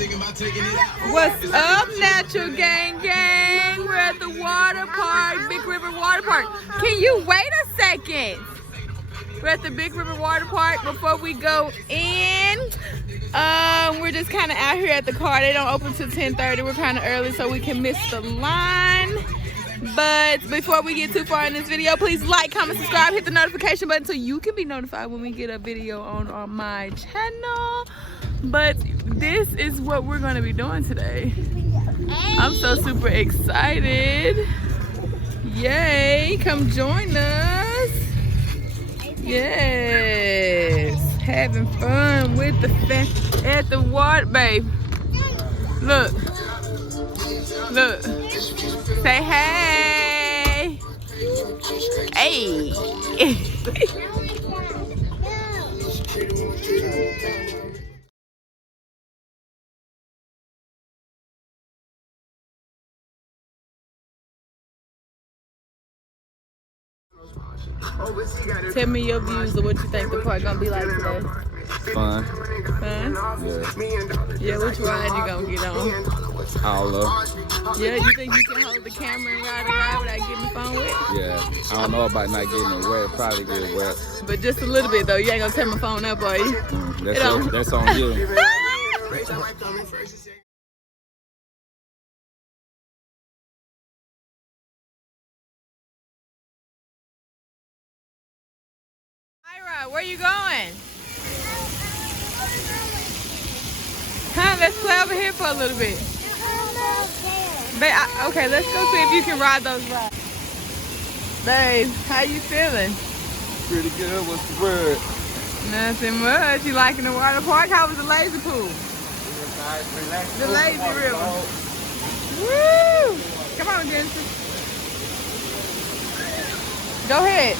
What's up, Natural Gang Gang? We're at the water park, Big River Water Park. Can you wait a second? We're at the Big River Water Park. Before we go in, we're just kind of out here at the car. They don't open till 10:30. We're kind of early so we can miss the line. But before we get too far in this video, please like, comment, subscribe, hit the notification button so you can be notified when we get a video on my channel. But this is what we're going to be doing today. I'm so super excited. Yay, come join us. Yes, having fun with the at the water, babe. Look, look, say hey, hey. Tell me your views of what you think the park gonna be like today. Fun. Fun? Yeah. Yeah, which ride you gonna get on? All of. Yeah, you think you can hold the camera and ride a ride without getting the phone wet? Yeah. I don't know about not getting it wet. Probably get wet. But just a little bit though. You ain't gonna tear my phone up, are you? That's on you. Myra, where you going? Huh? Let's play over here for a little bit. Okay, let's go see if you can ride those rides. Babe, how you feeling? Pretty good. What's the word? Nothing much. You liking the water park? How was the lazy pool? Nice, relaxing. The lazy river. Woo! Come on, Jensen. Go ahead.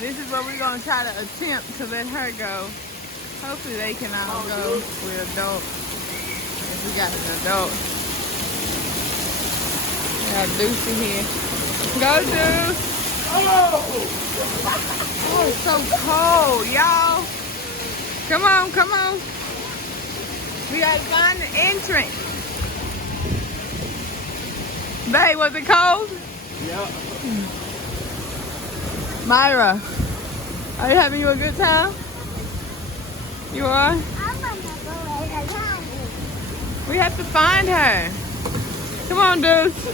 This is what we're going to try to attempt to let her go. Hopefully they can all go. We're adults. If we got an adult. We got Deuce in here. Go, Deuce. Oh, it's so cold, y'all. Come on, come on. We got to find the entrance. Babe, was it cold? Yeah. Myra, are you having a good time? You are? We have to find her. Come on, Deuce.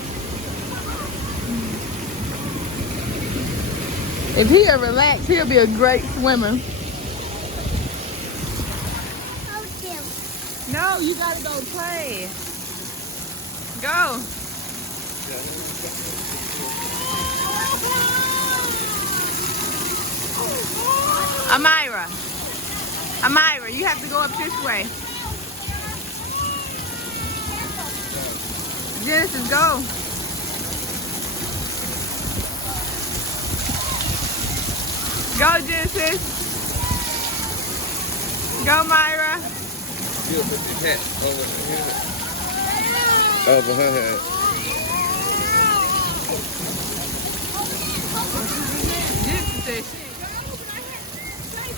If he'll relax, he'll be a great swimmer. No, you gotta go play. Go. Amira, you have to go up this way. Genesis, go. Go, Genesis. Go, Myra. You put your hat over her head. Over her head. Genesis said,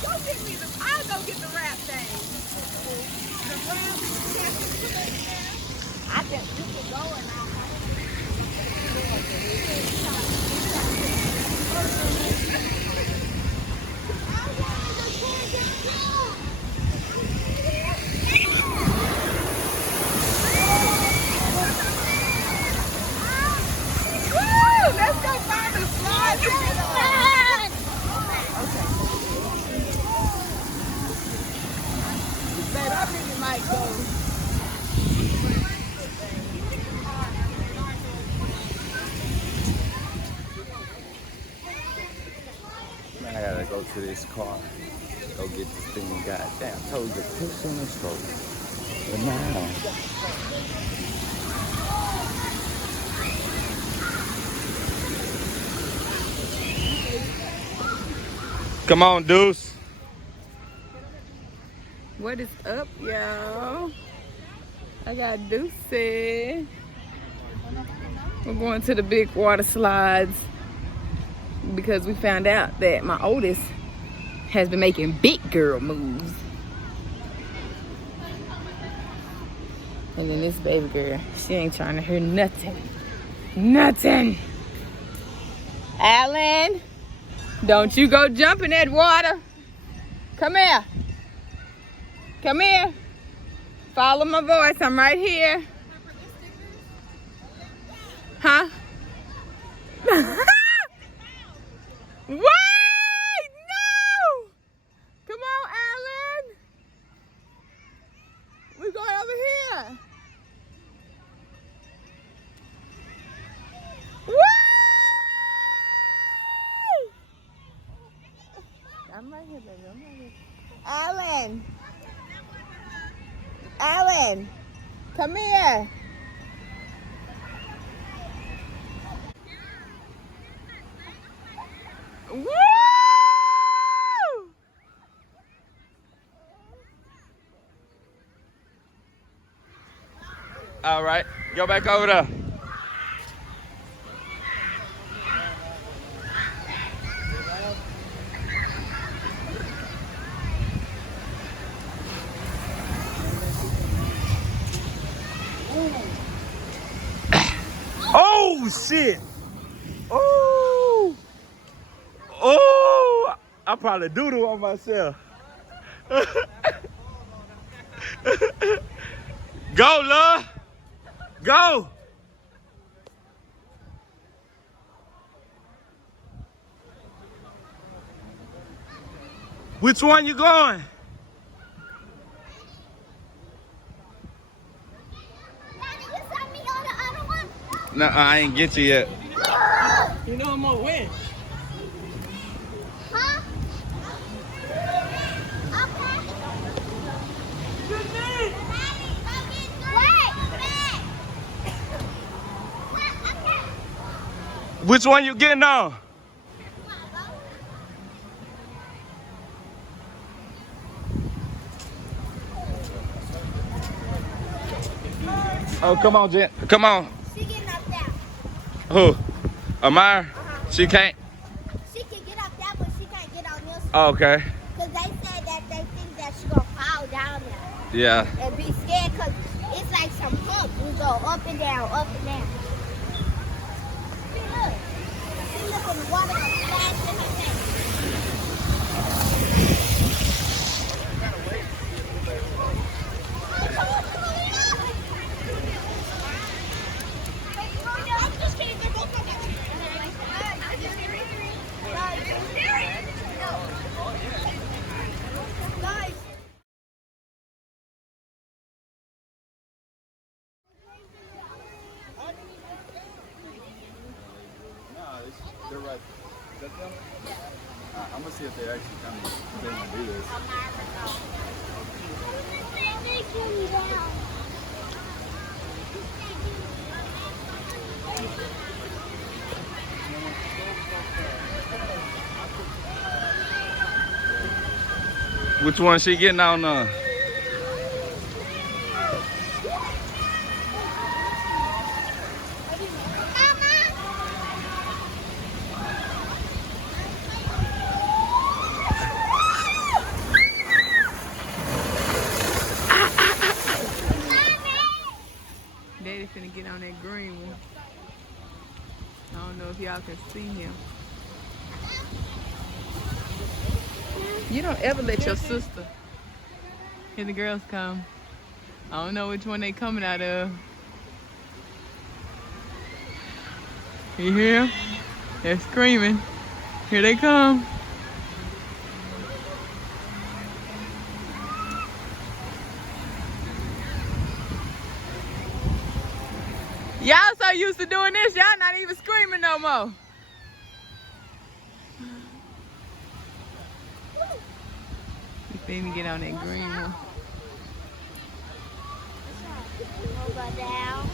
go get me I'll go get the wrap thing. The wrap, I can go and Woo! Let's go find a slide. I think it might go. I gotta go to this car. Go get this thing. Goddamn, told you to push on the stroke. But now. Come on, Deuce. What is up, y'all? I got Deucey. We're going to the big water slides because we found out that my oldest has been making big girl moves. And then this baby girl, she ain't trying to hear nothing. Nothing. Alan, don't you go jump in that water. Come here. Come here. Follow my voice. I'm right here. Huh? Wait! No! Come on, Alan. We're going over here. Woo! I'm right here, baby. I'm right here. Alan. Alan. Come here. Woo! All right, go back over there. Oh shit! Oh! Oh! I probably doodle on myself. Go, love. Go. Which one you going? No, I ain't get you yet. You know I'm gonna win. Huh? Okay. Good man. Which one you getting on? Oh, come on, Jen. Come on. She getting up there. Who? Amar? She can't? She can get up there, but she can't get on this. Oh, okay. Because they said that they think that she gonna fall down there Yeah. and be scared because it's like some hump. We go up and down, up and down. See, look. See, look, and the water gonna splash in her face. They're right. Is that them? I'm gonna see if they actually come and they gonna do this. Which one she getting on? Daddy finna get on that green one. I don't know if y'all can see him. You don't ever let your sister. Here the girls come. I don't know which one they coming out of. You hear them? They're screaming. Here they come. Y'all so used to doing this, y'all not even screaming no more. You finna get on that green one. Go down.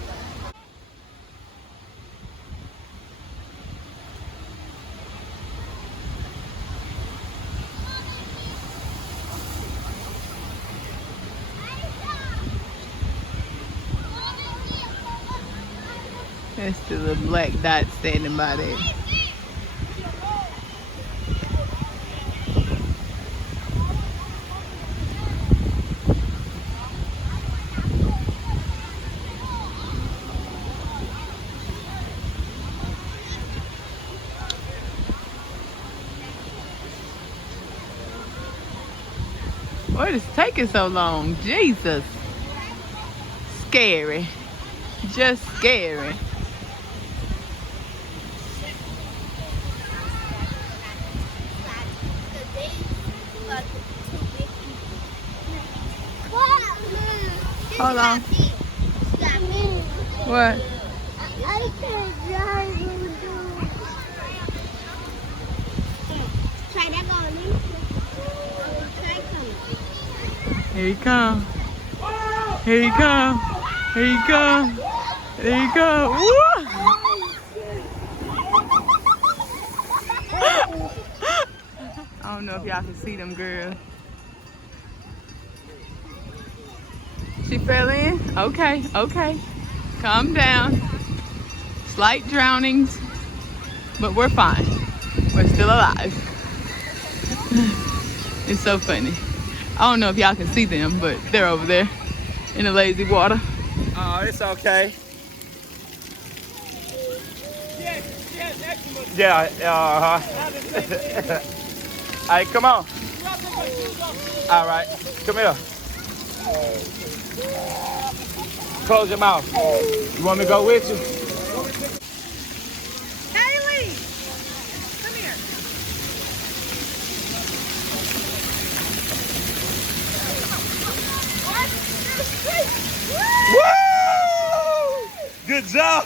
That's the little black dot standing by there. What is taking so long? Jesus. Scary. Just scary. Hold on. What? I can't drive. Try that going. Try coming. Here you come. Here you come. Here you come. There you go. Woo! I don't know if y'all can see them girls. She fell in? Okay, okay. Calm down. Slight drownings, but we're fine. We're still alive. It's so funny. I don't know if y'all can see them, but they're over there in the lazy water. Oh, it's okay. Yeah, uh-huh. All right, come on. All right, come here. Close your mouth. You want me to go with you? Haley, come here. Woo! Good job.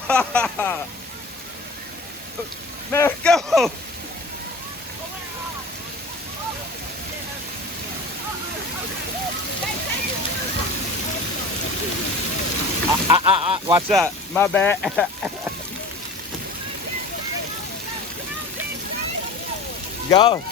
There we go. Watch out. My bad. Go.